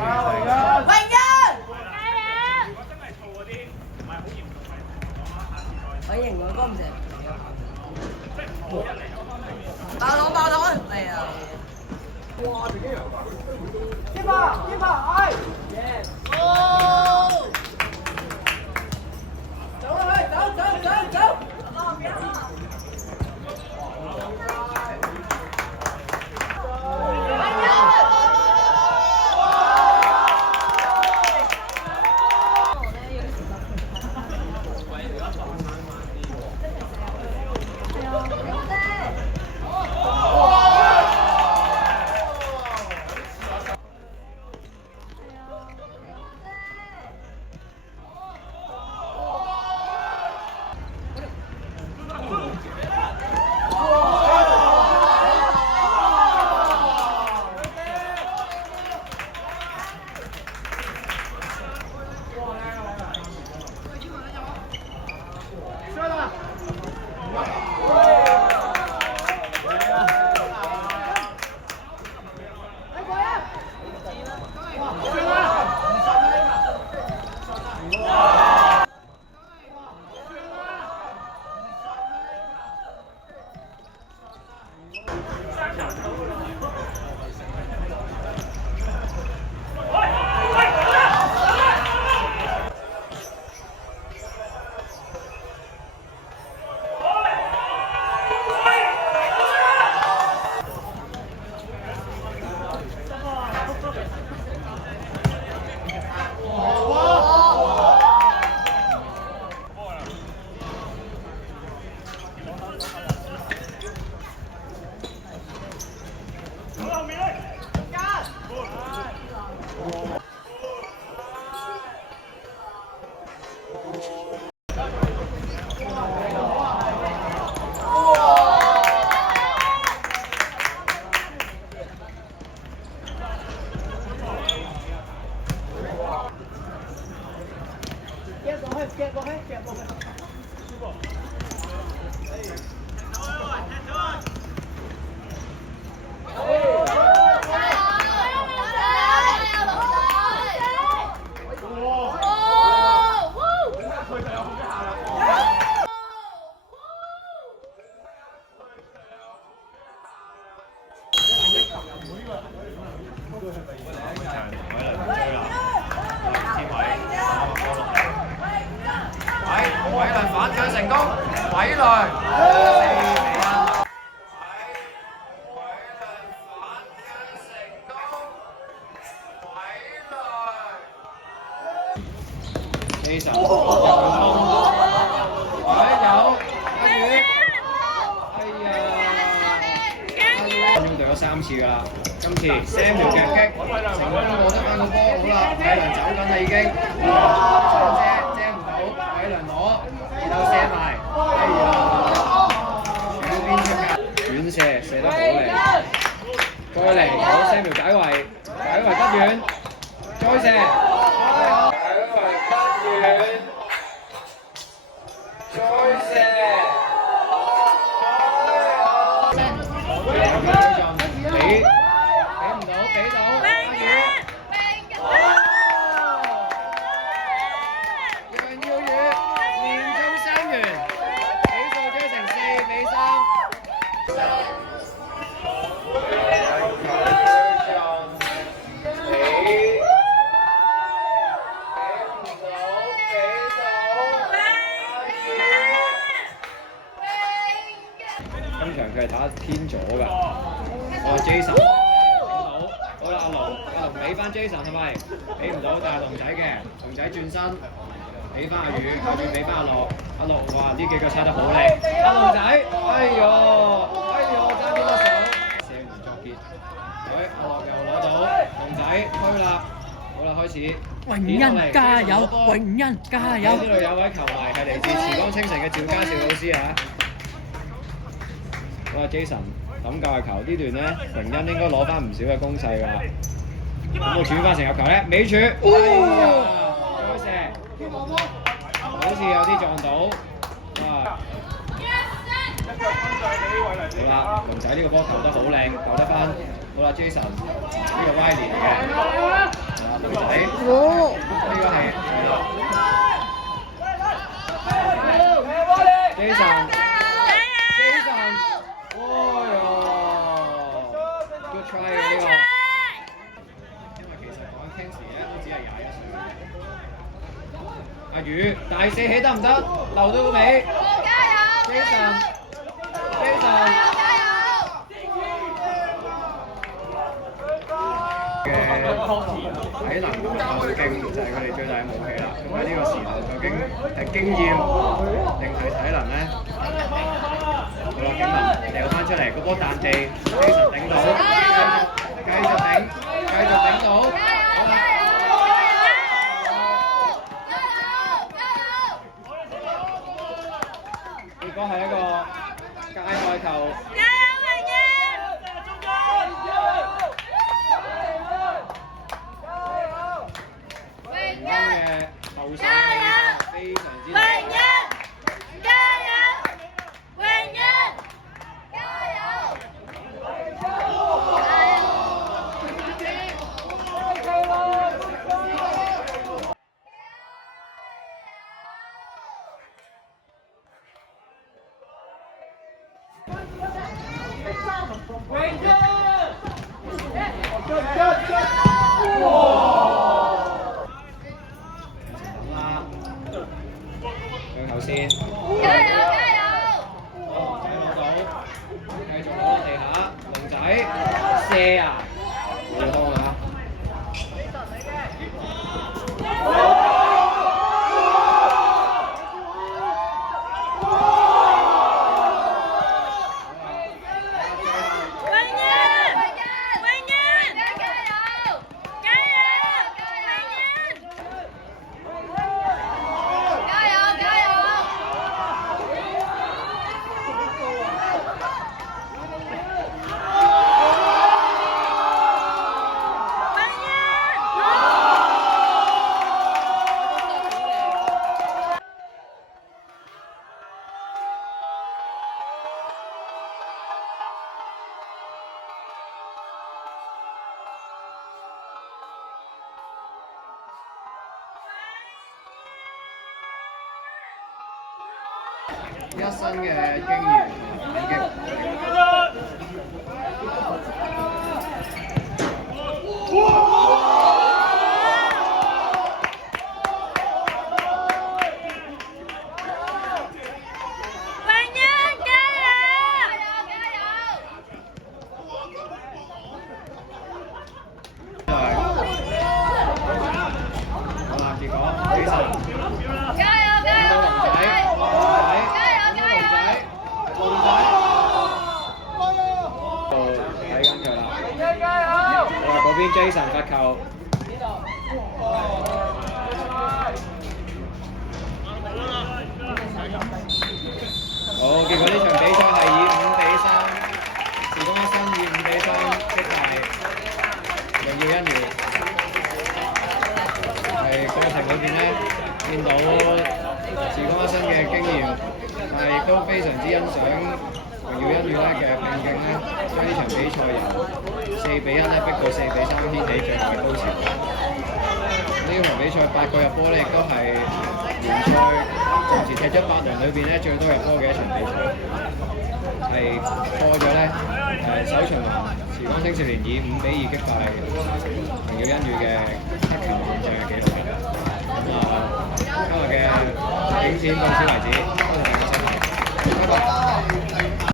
我型我乾淨。爆到嚟啊！哇！自己人。keep 哎！哦！走啊！走！偉倫反搶成功，偉倫非常入攻，有阿宇，哎呀，阿宇對咗3次㗎啦，今次 Samuel 夾擊成功攞得翻個波，好啦，偉倫走緊啦已經，遮唔到，偉倫攞，然後射埋，哎呀，轉邊出界，遠射得好靚，再嚟好 Samuel 解圍不遠，再射。今場佢係打偏左㗎，Jason 俾到，好啦阿龍俾翻 Jason 係咪？俾唔到，但係龍仔嘅，龍仔轉身俾翻阿宇俾翻阿樂，哇呢幾腳踩得好靚，阿龍仔，哎呦爭邊多手，射門作結，阿樂又攞到，龍仔推啦，好啦開始。榮恩加油！榮恩加油！呢度有位球迷係嚟自慈江清城嘅趙家兆老師啊！哇 Jason 抌界球呢段咧，榮恩應該攞翻唔少嘅攻勢㗎。咁我轉翻成入球咧，尾柱，哎呀，再射，好似有啲撞到，哇！好啦，龍仔呢個波投得好靚，投得翻，好啦 Jason 呢個 Wiley 嚟嘅。呢個係啦。Jason，good try 嘅呢個。因為其實講 Kingsley 咧都只係21歲。阿宇大四起得唔得？留到個尾。Jason。嘅體能同埋勁就係佢哋最大嘅武器啦。咁喺呢個時候究竟係經驗定係體能咧？好啦，景文掉翻出嚟，個波彈地 ，Jason 頂到，繼續頂到，好啦。結果係一個界外球。後生非常之榮欣，加油！榮欣，加油！向後線，加油！好，仔攞到，繼續攞落地下，龍仔射啊！好多啊！一身嘅經驗已經。Jason 罰球，好，結果呢場比賽係以5-3，時光一新以5-3擊敗榮耀欣園。係過程裏邊咧，見到時光一新嘅經驗，但係亦都非常之欣賞榮耀欣園咧嘅拼勁咧，將呢場比賽由4-1咧逼到4-3掀起最後嘅高潮。呢場比賽8個入波咧，亦都係聯賽暫時踢咗8輪裏邊咧最多入波嘅一場比賽，係破咗咧首循環時光青少年以5-2擊敗榮耀欣園嘅7球完勝嘅紀錄。咁今日嘅影片到此為止。